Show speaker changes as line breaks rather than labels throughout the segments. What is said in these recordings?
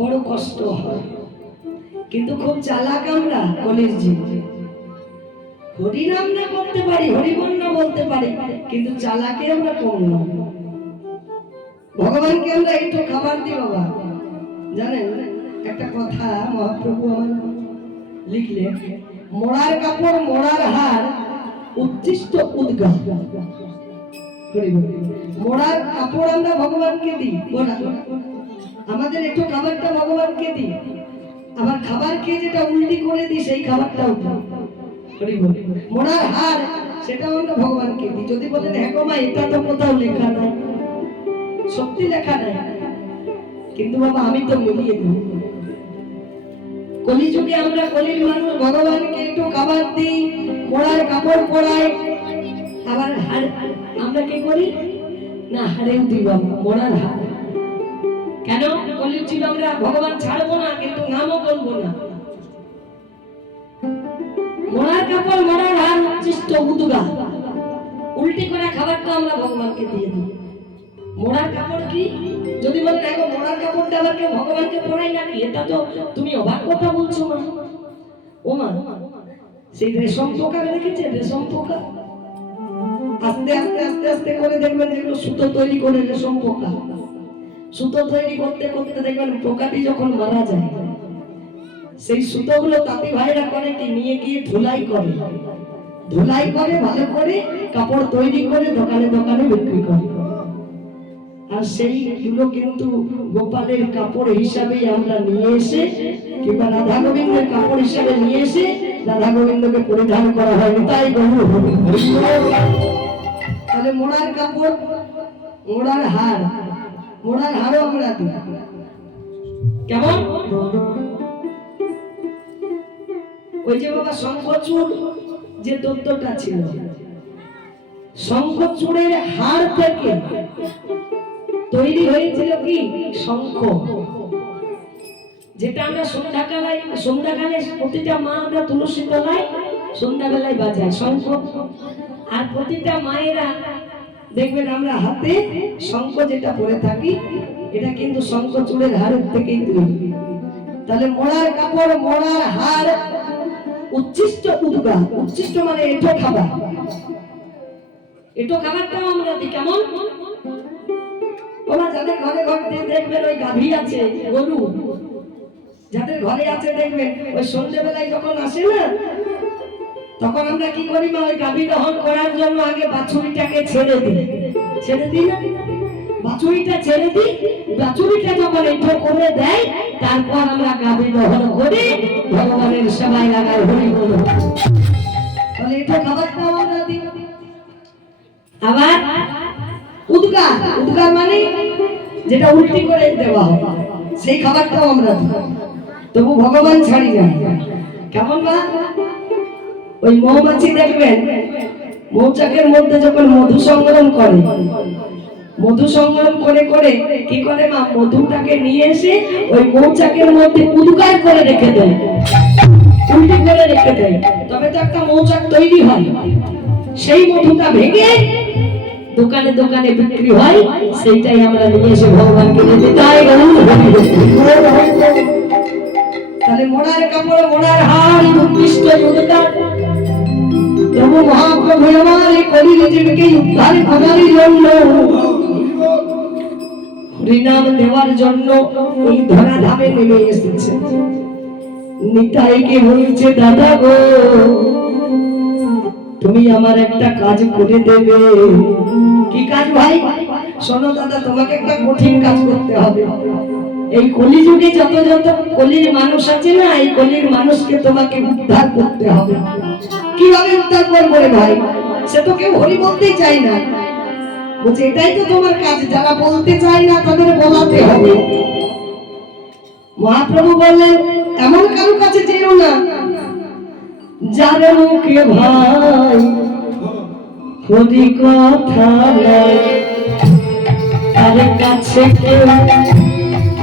বড় কষ্ট হয়। কিন্তু খুব চালাক আমরা কলেজ জীবনে হরিনাম না করতে পারি হরিবন না বলতে পারি, কিন্তু চালাকে আমরা কম না। ভগবানকে আমরা একটু খাবার দিই, বাবা। জানেন, একটা কথা মহাপ্রভু আমার লিখলেন মোড়ার কাপড় মোড়ার হার উচ্ছিষ্ট হরি বল। মোড়ার কাপড় আমরা ভগবানকে দিই মোড়া আমাদের একটু খাবারটা ভগবানকে দিই। আবার খাবার খেয়ে যেটা উল্টি করে দিই সেই খাবারটাও দিই। হরি মোড়ার হার সেটাও আমরা ভগবানকে দিই। যদি বলেন হ্যাঁ মা এটা তো কোথাও লেখা নাই। সত্যি লেখা নাই। কিন্তু বাবা আমি তো মিলিয়ে দিই। কলিযুগে আমরা কলির মানুষ ভগবানকে একটু খাবার দিই মোড়ার কাপড় পরাই। আবার হার আমরা কি করি? না হারেও দিই বাবা মোড়ার হার। কেন? যুগে আমরা ভগবান ছাড়বো না, কিন্তু নামও বলব না। মোড়ার কাপড় মোড়ার হার উদুগা উল্টি আমরা ভগবানকে দিয়ে দিই। মোড়ার কাপড় কি? যদি মোড়ার কাপড়টা আবার কেউ ভগবানকে পরাই নাকি? এটা তো তুমি অবাক কথা বলছো মা। ও মা, সেই রেশম পোকা দেখেছে রেশম পোকা? আস্তে আস্তে আস্তে আস্তে করে দেখবেন যেগুলো সুতো তৈরি করে রেশম পোকা। সুতো তৈরি করতে করতে দেখবেন পোকাটি যখন মারা যায়, সেই সুতোগুলো তাঁতি ভাইরা করে কি নিয়ে গিয়ে ধুলাই করে। ধুলাই করে, ভালো করে কাপড় তৈরি করে দোকানে দোকানে বিক্রি করে। আর সেইগুলো কিন্তু গোপালের কাপড় হিসাবেই আমরা নিয়ে এসে, কিংবা রাধা গোবিন্দের কাপড় হিসাবে নিয়ে এসে রাধা গোবিন্দকে পরিধান করা হয় তাই গরু তাহলে মোড়ার কাপড়, মোড়ার হার মোড়ার হারও আমরা দিই কেমন? ওই যে বাবা শঙ্খচূড়, যে তত্ত্বটা ছিল, শঙ্খচূড়ের হার থেকে তৈরি হয়েছিল কি? শঙ্খ। যেটা আমরা সন্ধ্যাকালায় সন্ধ্যাকালে প্রতিটা মা আমরা তুলসী তলায় সন্ধ্যাবেলায় বাজাই, শঙ্খ। আর প্রতিটা মায়েরা দেখবেন আমরা হাতে শঙ্খ যেটা পরে থাকি, এটা কিন্তু শঙ্খ চূড়ের হারের থেকেই তৈরি। তাহলে মোড়ার কাপড় মোড়ার হার উচ্ছিষ্ট উদ্গা। উচ্ছিষ্ট মানে এটো খাবার। এটো খাবারটাও আমরা দিই, কেমন? ওরা যাদের ঘরে ঘর দেখবেন ওই গাভী আছে, গরু। যাদের ঘরে আছে দেখবেন, ওই সন্ধ্যেবেলায় যখন আসে না তখন আমরা কি করি? মা, ওই গাভী দহন করার জন্য আগে বাছুরিটাকে ছেড়ে দিই। ছেড়ে দিই না? বাছুরিটা ছেড়ে দিই। বাছুরিটা যখন এঠো করে দেয়, তারপর আমরা গাভী দহন করে। ভগবানের সেবায় লাগাই, হরি বলো। তাহলে এঠো খাবারটাও আমরা দিই। আবার উদ্গার। উদ্গার মানে যেটা উল্টি করে দেওয়া হয়, সেই খাবারটাও আমরা দিই। তবু ভগবান ছাড়ি না। কেমন বা ওই মৌমাছি দেখবেন? মৌচাকের মধ্যে যখন মধু সংগ্রহ করে, মধু সংগ্রহ করে করে কি করে মা? মধুটাকে নিয়ে এসে ওই মৌচাকের মধ্যে উদ্গার করে রেখে দেয়। উল্টি করে রেখে দেয়। তবে তো একটা মৌচাক তৈরি হয়। সেই মধুটা ভেঙে দোকানে দোকানে বিক্রি হয়। সেইটাই আমরা নিয়ে এসে ভগবানকে হরি হরি। তাহলে মোড়ার কাপড় মোড়ার হার, উৎকৃষ্ট যোগদান প্রভু মহাপ্রভু, আমার কলির জীবকে উদ্ধার করার জন্য। হরিনাম দেওয়ার জন্য ওই ধরা ধামে নেমে এসেছে। নিতাইকে বলছে, দাদা গো, তুমি আমার একটা কাজ করে দেবে। কি কাজ ভাই? শোনো দাদা, তোমাকে একটা কঠিন কাজ করতে হবে। এই কলিযুগে যত যত কলির মানুষ আছে না, এই কলির মানুষকে তোমাকে উদ্ধার করতে হবে। কীভাবে উদ্ধার করব রে ভাই? সে তো কেউ হরি বলতেই চাই না। বলছে, এটাই তো তোমার কাজ, যারা বলতে চায় না, তাদের বলাতে হবে। মহাপ্রভু বললেন, এমন কারও কাছে যেও না, যার মুখে ভাই হরি কথা নাই, তার কাছে কেউ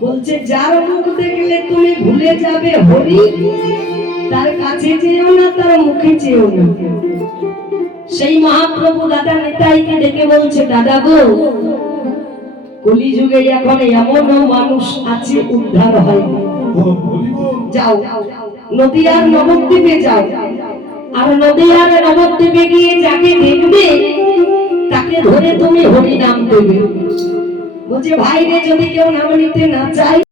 বলছে যার মুখ দেখলে তুমি ভুলে যাবে হরি তার কাছে যেও না তার মুখে চেয়েও না। সেই মহাপ্রভু দাদা নেতাইকে ডেকে বলছে দাদা গো কলিযুগে এখন এমনও মানুষ আছে উদ্ধার হয়নি যাও নদীয়ার নবদ্বীপে যাও। আর নদীয়ার নবদ্বীপে গিয়ে যাকে দেখবে, তাকে ধরে তুমি হরি নাম দেবে। বলছে, ভাই রে, যদি কেউ নাম নিতে না চায়